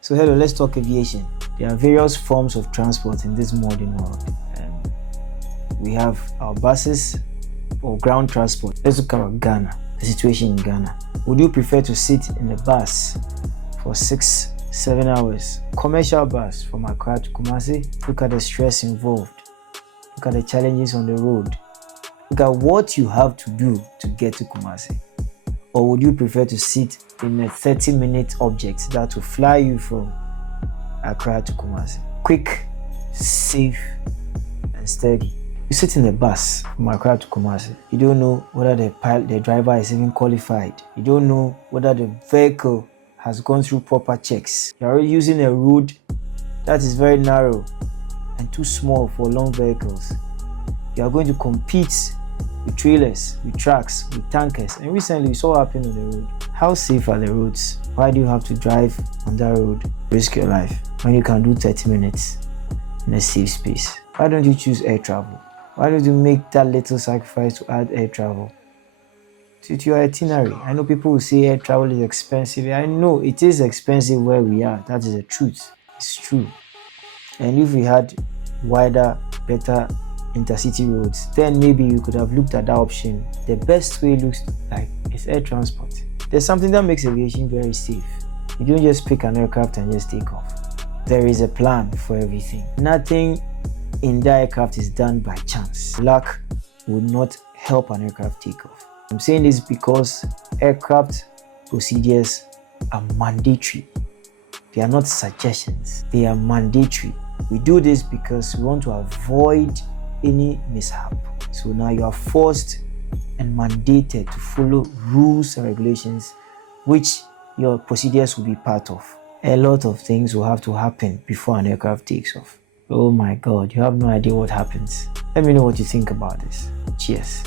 So hello, let's talk aviation. There are various forms of transport in this modern world. We have our buses or ground transport. Let's look at Ghana, the situation in Ghana. Would you prefer to sit in a bus for 6-7 hours? Commercial bus from Accra to Kumasi. Look at the stress involved. Look at the challenges on the road. Look at what you have to do to get to Kumasi. Or would you prefer to sit in a 30-minute object that will fly you from Accra to Kumasi? Quick, safe, and steady. You sit in a bus from Accra to Kumasi. You don't know whether the driver is even qualified. You don't know whether the vehicle has gone through proper checks. You are using a road that is very narrow and too small for long vehicles. You are going to compete with trailers, with trucks, with tankers, and recently we saw what happened on the road. How safe are the roads? Why do you have to drive on that road, risk your life, when you can do 30 minutes in a safe space? Why don't you choose air travel? Why don't you make that little sacrifice to add air travel to your itinerary? I know people will say air travel is expensive. I know it is expensive where we are. That is the truth. It's true. And if we had wider, better intercity roads, then maybe you could have looked at that option. The best way looks like is air transport. There's something that makes aviation very safe. You don't just pick an aircraft and just take off. There is a plan for everything. Nothing in that aircraft is done by chance. Luck would not help an aircraft take off. I'm saying this because aircraft procedures are mandatory. They are not suggestions. They are mandatory. We do this because we want to avoid any mishap. So now you are forced and mandated to follow rules and regulations which your procedures will be part of. A lot of things will have to happen before an aircraft takes off. Oh my God, you have no idea what happens. Let me know what you think about this. Cheers.